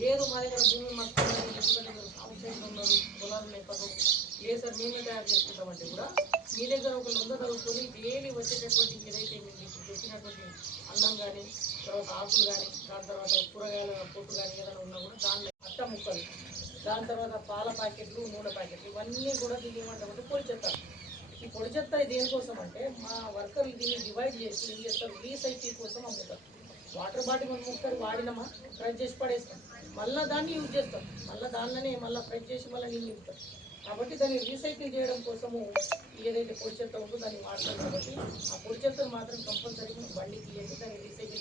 లేదు మా దగ్గర భూమి మొత్తం ఎందుకంటే మీరు అవుట్ సైడ్ ఉన్నారు, పొలాలు లేకపోతే లేదు సార్ మేమే తయారు చేసుకుంటామంటే కూడా మీ దగ్గర ఒక లొంగ చదువుకొని డైలీ వచ్చేటటువంటి ఏదైతే మీరు ఇప్పుడు చెప్పినటువంటి అన్నం కానీ, తర్వాత ఆకులు కానీ, దాని తర్వాత కూరగాయల పొట్టు కానీ ఏదైనా ఉన్నా కూడా దానిలో అట్ట ముక్కలు, దాని తర్వాత పాల ప్యాకెట్లు, నూనె ప్యాకెట్లు ఇవన్నీ కూడా దీన్ని ఏమంటామంటే పొడి చెత్త. ఈ పొడి చెత్త దేనికోసం అంటే మా వర్కర్లు దీన్ని డివైడ్ చేసి ఏం చేస్తారు, రీసైకిల్ కోసం అమ్ముతారు. వాటర్ బాటిల్ మనం ఒకసారి వాడినామా ఫ్రెష్ చేసి పడేస్తాం, మళ్ళీ దాన్ని యూజ్ చేస్తాం, మళ్ళీ దానిలోనే మళ్ళీ ఫ్రెష్ చేసి మళ్ళీ నీళ్ళు ఇస్తాం. కాబట్టి దాన్ని రీసైకిల్ చేయడం కోసము ఏదైతే పొడి చెత్త ఉందో దాన్ని వాడతాం. కాబట్టి ఆ పొడి చెత్తను మాత్రం కంపల్సరీగా బండికి ఇవ్వండి, దాన్ని రీసైకిల్